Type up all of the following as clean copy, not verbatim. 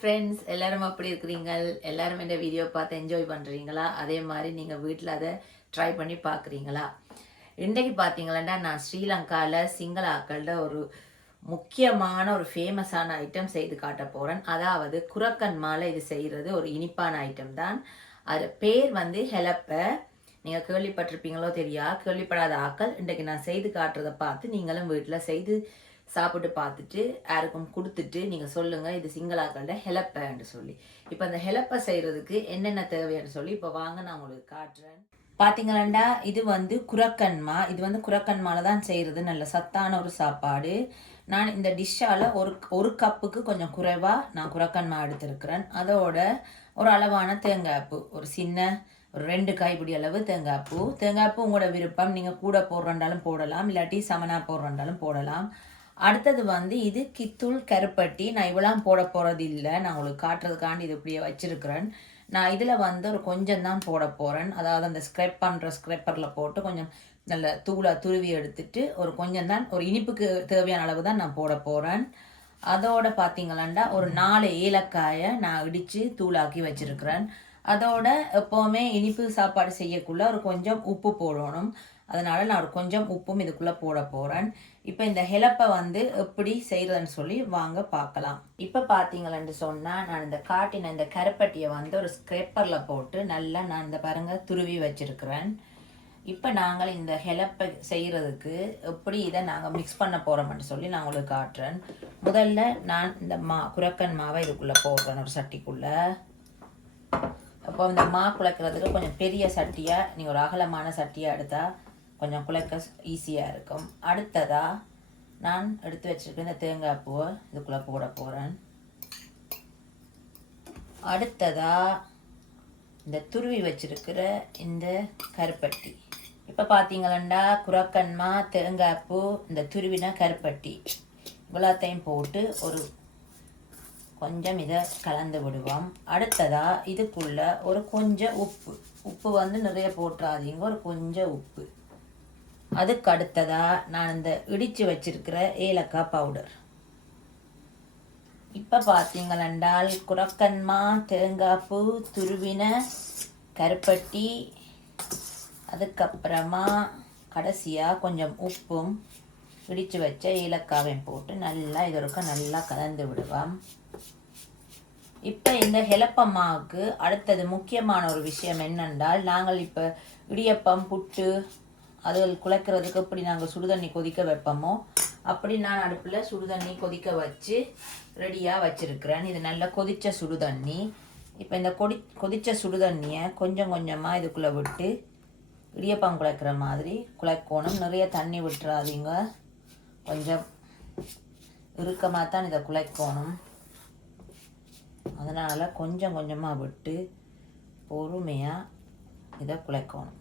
Friends, எல்லாரும் அப்படி இருக்கிறீங்க? எல்லாரும் இந்த வீடியோ பார்த்து என்ஜாய் பண்ணுறீங்களா? அதே மாதிரி நீங்கள் வீட்டில் அதை ட்ரை பண்ணி பார்க்குறீங்களா? இன்றைக்கு பார்த்தீங்களா, நான் ஸ்ரீலங்காவில் சிங்கள ஆக்களில் ஒரு முக்கியமான ஒரு ஃபேமஸான ஐட்டம் செய்து காட்ட போகிறேன். அதாவது குரக்கன் மாலை. இது செய்கிறது ஒரு இனிப்பான ஐட்டம் தான். அது பேர் வந்து ஹெலப்பை. நீங்கள் கேள்விப்பட்டிருப்பீங்களோ தெரியா? கேள்விப்படாத ஆக்கள் இன்றைக்கு நான் செய்து காட்டுறதை பார்த்து நீங்களும் வீட்டில் செய்து சாப்பிட்டு பார்த்துட்டு யாருக்கும் கொடுத்துட்டு நீங்கள் சொல்லுங்கள் இது சிங்களாக்களோட ஹெலப்பைன்னு சொல்லி. இப்போ அந்த ஹெலப்பை செய்கிறதுக்கு என்னென்ன தேவைன்னு சொல்லி இப்போ வாங்க நான் உங்களுக்கு காட்டுறேன். பார்த்தீங்களாண்டா, இது வந்து குரக்கன்மா. இது வந்து குரக்கன்மாவில் தான் செய்கிறது. நல்ல சத்தான ஒரு சாப்பாடு. நான் இந்த டிஷ்ஷால் ஒரு கப்புக்கு கொஞ்சம் குறைவாக நான் குரக்கன்மா எடுத்திருக்கிறேன். அதோட ஒரு அளவான தேங்காய்ப்பூ, ஒரு சின்ன ஒரு 2 கைப்பிடி அளவு தேங்காய்ப்பூ உங்களோட விருப்பம். நீங்கள் கூட போடுறண்டாலும் போடலாம், இல்லாட்டி சமனாக போடுறண்டாலும் போடலாம். அடுத்தது வந்து இது கித்தூள் கருப்பட்டி. நான் இவ்வளோ போட போகிறது இல்லை, நான் உங்களுக்கு காட்டுறதுக்காண்டி இது இப்படியே வச்சுருக்கிறேன். நான் இதில் வந்து ஒரு கொஞ்சம் தான் போட போகிறேன். அதாவது அந்த ஸ்க்ரப்பரில் போட்டு கொஞ்சம் நல்ல தூளாக துருவி எடுத்துட்டு ஒரு கொஞ்சம் தான், ஒரு இனிப்புக்கு தேவையான அளவு தான் நான் போட போகிறேன். அதோட பார்த்தீங்களாண்டா ஒரு 4 ஏலக்காயை நான் இடித்து தூளாக்கி வச்சுருக்கிறேன். அதோட எப்போவுமே இனிப்பு சாப்பாடு செய்யக்குள்ள ஒரு கொஞ்சம் உப்பு போடணும். அதனால் நான் ஒரு கொஞ்சம் உப்பும் இதுக்குள்ளே போட போகிறேன். இப்போ இந்த ஹெலப்பை வந்து எப்படி செய்கிறதுன்னு சொல்லி வாங்க பார்க்கலாம். இப்போ பார்த்தீங்களேன்னு சொன்னால், நான் இந்த காட்டின இந்த கருப்பட்டியை வந்து ஒரு ஸ்க்ரப்பரில் போட்டு நல்லா நான் இந்த பாருங்கள் துருவி வச்சுருக்கிறேன். இப்போ நாங்கள் இந்த ஹெலப்பை செய்கிறதுக்கு எப்படி இதை நாங்கள் மிக்ஸ் பண்ண போகிறோம்னு சொல்லி நான் உங்களுக்கு காட்டுறேன். முதல்ல நான் இந்த குரக்கன் மாவை இதுக்குள்ளே போடுறேன் ஒரு சட்டிக்குள்ளே. அப்போ இந்த குழைக்கிறதுக்கு கொஞ்சம் பெரிய சட்டியாக, நீங்கள் ஒரு அகலமான சட்டியாக எடுத்தால் கொஞ்சம் குழைக்க ஈஸியாக இருக்கும். அடுத்ததாக நான் எடுத்து வச்சுருக்க இந்த தேங்காய் பூவை இதுக்குள்ளே போட போகிறேன். அடுத்ததாக இந்த துருவி வச்சுருக்கிற இந்த கருப்பட்டி. இப்போ பார்த்தீங்களா, குரக்கன்மா, தேங்காய் பூ, இந்த துருவின கருப்பட்டி இவ்வளோத்தையும் போட்டு ஒரு கொஞ்சம் இதை கலந்து விடுவோம். அடுத்ததாக இதுக்குள்ளே ஒரு கொஞ்சம் உப்பு வந்து நிறைய போட்டுறாதீங்க, ஒரு கொஞ்சம் உப்பு. அதுக்கு அடுத்ததாக நான் இந்த இடித்து வச்சிருக்கிற ஏலக்காய் பவுடர். இப்போ பார்த்தீங்களென்றால் குரக்கன்மா, தேங்காய் பூ, துருவின கருப்பட்டி, அதுக்கப்புறமா கடைசியாக கொஞ்சம் உப்பும் இடித்து வச்ச ஏலக்காவையும் போட்டு நல்லா இதற்கு நல்லா கலந்து விடுவோம். இப்போ இந்த ஹெலப்பம்மாவுக்கு அடுத்தது முக்கியமான ஒரு விஷயம் என்னென்றால், நாங்கள் இப்போ இடியப்பம், புட்டு அதுகள் குழைக்கிறதுக்கு எப்படி நாங்கள் சுடுதண்ணி கொதிக்க வைப்போமோ அப்படி நான் அடுப்பில் சுடுதண்ணி கொதிக்க வச்சு ரெடியாக வச்சுருக்கிறேன். இது நல்லா கொதித்த சுடுதண்ணி. இப்போ இந்த கொதித்த சுடுதண்ணியை கொஞ்சம் கொஞ்சமாக இதுக்குள்ளே விட்டு இடியப்பம் குழைக்கிற மாதிரி குழைக்கணும். நிறைய தண்ணி விட்டுறாதீங்க, கொஞ்சம் இறுக்கமாக தான் இதை குழைக்கணும். அதனால் கொஞ்சம் கொஞ்சமாக விட்டு பொறுமையாக இதை குழைக்கணும்.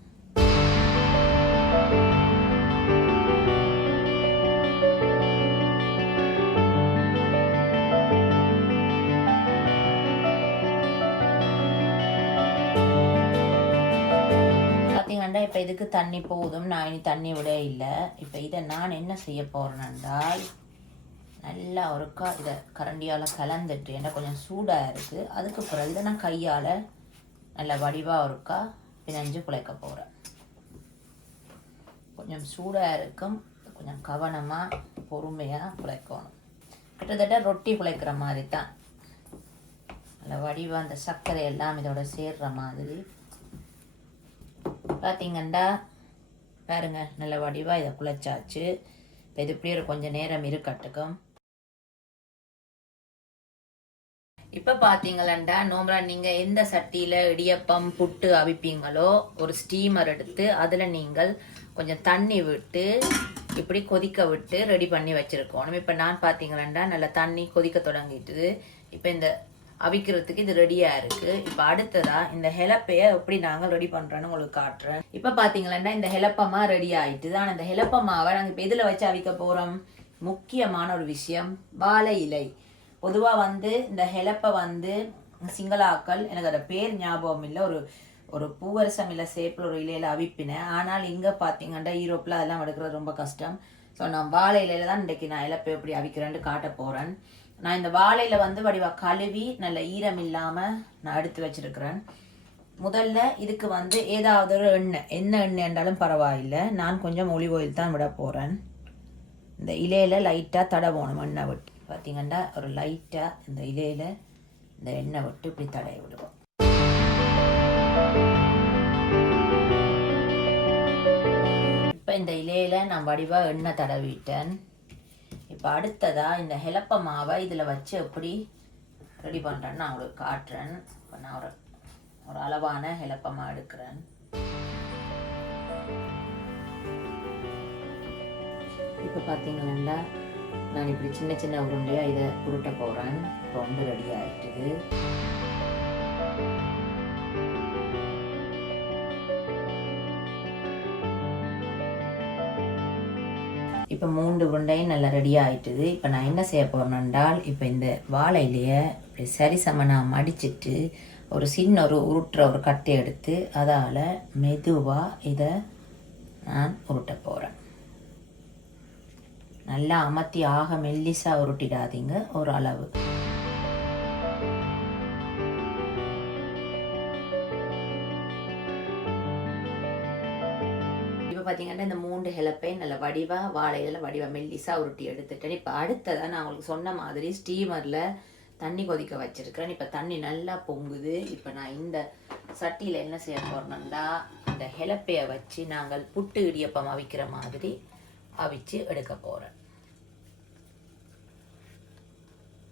பார்த்தீங்கன்னா இப்போ இதுக்கு தண்ணி போதும், நான் இனி தண்ணி விட இல்லை. இப்போ இதை நான் என்ன செய்ய போகிறேன்னால், நல்லா ஒருக்கா இதை கரண்டியால் கலந்துட்டு, ஏன்னா கொஞ்சம் சூடாக இருக்குது. அதுக்கு பிறகு இதை நான் கையால் நல்லா வடிவாக ஒருக்கா பிணைஞ்சு குழைக்க போகிறேன். கொஞ்சம் சூடாக இருக்கும், கொஞ்சம் கவனமாக பொறுமையாக குழைக்கணும். கிட்டத்தட்ட ரொட்டி குழைக்கிற மாதிரி தான். நல்லா வடிவாக அந்த சர்க்கரை எல்லாம் இதோட சேர்ற மாதிரி. பார்த்தீங்கன்னா பாருங்க, நல்ல வடிவாக இதை குழைச்சாச்சு. இப்போ இது இப்படியே கொஞ்சம் நேரம் இருக்கட்டுக்கும். இப்போ பார்த்தீங்களா, நோம்பரா நீங்கள் எந்த சட்டியில் இடியப்பம் புட்டு அவிப்பீங்களோ ஒரு ஸ்டீமர் எடுத்து அதில் நீங்கள் கொஞ்சம் தண்ணி விட்டு இப்படி கொதிக்க விட்டு ரெடி பண்ணி வச்சுருக்கணும். இப்போ நான் பார்த்தீங்களா நல்லா தண்ணி கொதிக்க தொடங்கிட்டுது. இப்போ இந்த அவிக்கிறதுக்கு இது ரெடியாக இருக்குது. இப்போ அடுத்ததாக இந்த ஹெலப்பையை எப்படி நாங்கள் ரெடி பண்ணுறோன்னு உங்களுக்கு காட்டுறேன். இப்போ பார்த்தீங்களா, இந்த ஹெலப்பமா ரெடி ஆகிட்டு தான். இந்த ஹெலப்பமாவை நாங்கள் இப்போ இதில் வச்சு அவிக்க போகிறோம். முக்கியமான ஒரு விஷயம், வாழை இலை. பொதுவாக வந்து இந்த ஹெலப்பை வந்து சிங்களாக்கள், எனக்கு அதோட பேர் ஞாபகம் இல்லை, ஒரு பூவரசம் இல்லை சேப்பில் ஒரு இலையில் அவிப்பினேன். ஆனால் இங்கே பார்த்தீங்கன்னா யூரோப்பில் அதெல்லாம் எடுக்கிறது ரொம்ப கஷ்டம். ஸோ நான் வாழை இலையில தான் இன்றைக்கி நான் ஹெலப்பை எப்படி அவிக்கிறேன்னு காட்ட போகிறேன். நான் இந்த வாழையில் வந்து வடிவா கழுவி நல்ல ஈரம் இல்லாமல் நான் எடுத்து வச்சிருக்கிறேன். முதல்ல இதுக்கு வந்து ஏதாவது ஒரு எண்ணெய், என்ன எண்ணெய் என்றாலும் பரவாயில்லை. நான் கொஞ்சம் ஒலிவ் ஆயில் தான் விட போகிறேன். இந்த இலையில் லைட்டாக தடவணும் எண்ணெய் விட்டு. பார்த்தீங்கன்னா ஒரு லைட்டாக இந்த இலையில் இந்த எண்ணெய் விட்டு இப்படி தடவி விடுவோம். இப்போ இந்த இலையில் நான் வடிவாக எண்ணெய் தடவிட்டேன். இப்போ அடுத்ததாக இந்த ஹெலப்ப மாவை இதில் வச்சு எப்படி ரெடி பண்ணுறேன்னு நான் உங்களுக்கு காட்டுறேன். இப்போ நான் ஒரு அளவான ஹெலப்ப மாவு எடுக்கிறேன். இப்போ பார்த்தீங்கன்னா நான் இப்படி சின்ன சின்ன உருண்டையாக இதை உருட்ட போகிறேன். இப்போ வந்து ரெடி ஆகிட்டுது. இப்போ 3 உருண்டையும் நல்லா ரெடி ஆகிட்டுது. இப்போ நான் என்ன செய்ய போகிறேன்னால், இப்போ இந்த வாழையிலேயே சரி சமனாக மடிச்சிட்டு ஒரு சின்ன உருட்டுற ஒரு கட்டை எடுத்து அதால் மெதுவாக இதை நான் உருட்ட போகிறேன். நல்லா அமர்த்தி ஆக மெல்லிசாக உருட்டிடாதீங்க, ஒரு அளவு. பார்த்தீங்கன்னா இந்த 3 ஹெலப்பையும் நல்ல வடிவாக வாழையில் வடிவாக மெல்லிசாக உருட்டி எடுத்துட்டேன். இப்போ அடுத்ததாக நான் உங்களுக்கு சொன்ன மாதிரி ஸ்டீமரில் தண்ணி கொதிக்க வச்சுருக்கிறேன். இப்போ தண்ணி நல்லா பொங்குது. இப்போ நான் இந்த சட்டியில் என்ன செய்ய போகிறேன்னா, இந்த ஹெலப்பையை வச்சு நாங்கள் புட்டு இடியப்பம் அவிக்கிற மாதிரி அவிச்சு எடுக்க போகிறேன்.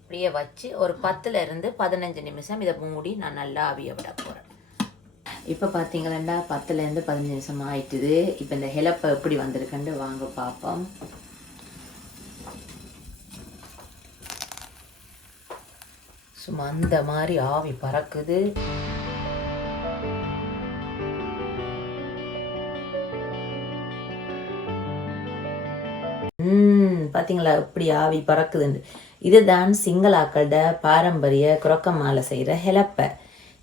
இப்படியே வச்சு ஒரு 10லேருந்து 15 நிமிஷம் இதை மூடி நான் நல்லா அவிய விட போகிறேன். இப்போ பார்த்தீங்களா 10லேருந்து 15 நிமிஷம் ஆயிட்டுது. இப்போ இந்த ஹெலப்பை எப்படி வந்திருக்குன்னு வாங்க பார்ப்போம். சும்மா அந்த மாதிரி ஆவி பறக்குது. பார்த்தீங்களா எப்படி ஆவி பறக்குதுன்னு. இதுதான் சிங்களாக்களோட பாரம்பரிய குரக்கம் மாலை செய்கிற ஹெலப்பை.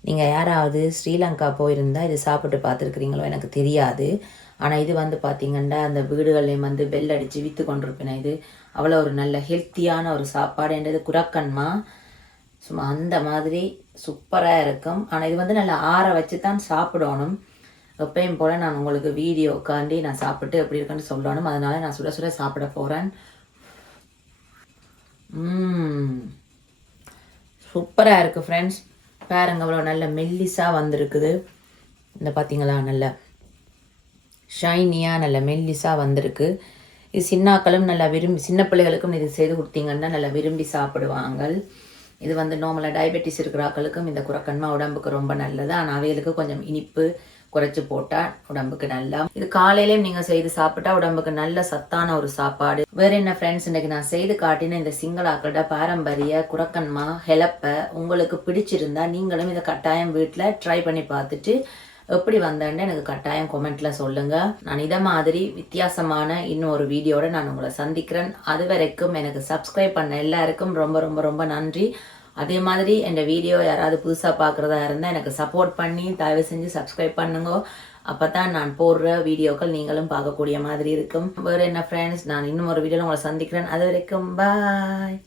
நீங்கள் யாராவது ஸ்ரீலங்கா போயிருந்தால் இது சாப்பிட்டு பார்த்துருக்குறீங்களோ எனக்கு தெரியாது. ஆனால் இது வந்து பார்த்திங்கன்னா அந்த வீடுகள்லேயும் வந்து பெல் அடித்து விற்று கொண்டிருப்பேன். இது அவ்வளோ ஒரு நல்ல ஹெல்த்தியான ஒரு சாப்பாடுன்றது குரக்கன்மா. சும்மா அந்த மாதிரி சூப்பராக இருக்கும். ஆனால் இது வந்து நல்லா ஆற வச்சு தான் சாப்பிடணும். எப்பயும் போல் நான் உங்களுக்கு வீடியோக்காண்டி நான் சாப்பிட்டு எப்படி இருக்குன்னு சொல்லணும். அதனால் நான் சுட சுட சாப்பிட போகிறேன். சூப்பராக இருக்குது ஃப்ரெண்ட்ஸ். பாருங்க அவ்வளோ நல்ல மெல்லிஸாக வந்திருக்குது. இந்த பார்த்தீங்களா நல்ல ஷைனியாக நல்ல மெல்லிஸாக வந்திருக்கு. இது சின்னாக்களும் நல்லா சின்ன பிள்ளைகளுக்கும் இது செய்து கொடுத்தீங்கன்னா நல்லா விரும்பி சாப்பிடுவாங்க. இது வந்து நார்மலாக டயபெட்டிஸ் இருக்கிற ஆக்களுக்கும் இந்த குரக்கன்மா உடம்புக்கு ரொம்ப நல்லது. ஆனால் அவைகளுக்கு கொஞ்சம் இனிப்பு குறைச்சி போட்டால் உடம்புக்கு நல்லா. இது காலையிலையும் நீங்கள் செய்து சாப்பிட்டா உடம்புக்கு நல்ல சத்தான ஒரு சாப்பாடு. வேற என்ன ஃப்ரெண்ட்ஸ், இன்னைக்கு நான் செய்து காட்டின இந்த சிங்களாக்களோட பாரம்பரிய குரக்கன்மா ஹெலப்பை உங்களுக்கு பிடிச்சிருந்தா நீங்களும் இதை கட்டாயம் வீட்டில் ட்ரை பண்ணி பார்த்துட்டு எப்படி வந்தேன்னு எனக்கு கட்டாயம் கொமெண்ட்ல சொல்லுங்க. நான் இதை மாதிரி வித்தியாசமான இன்னொரு வீடியோட நான் உங்களை சந்திக்கிறேன். அது வரைக்கும் எனக்கு சப்ஸ்கிரைப் பண்ண எல்லாருக்கும் ரொம்ப ரொம்ப ரொம்ப நன்றி. அதே மாதிரி இந்த வீடியோ யாராவது புதுசாக பார்க்குறதா இருந்தால் எனக்கு சப்போர்ட் பண்ணி தயவு செஞ்சு சப்ஸ்கிரைப் பண்ணுங்க. அப்போ தான் நான் போடுற வீடியோக்கள் நீங்களும் பார்க்கக்கூடிய மாதிரி இருக்கும். வேறு என்ன ஃப்ரெண்ட்ஸ், நான் இன்னும் ஒரு வீடியோவில் உங்களை சந்திக்கிறேன். அது வரைக்கும் பாய்.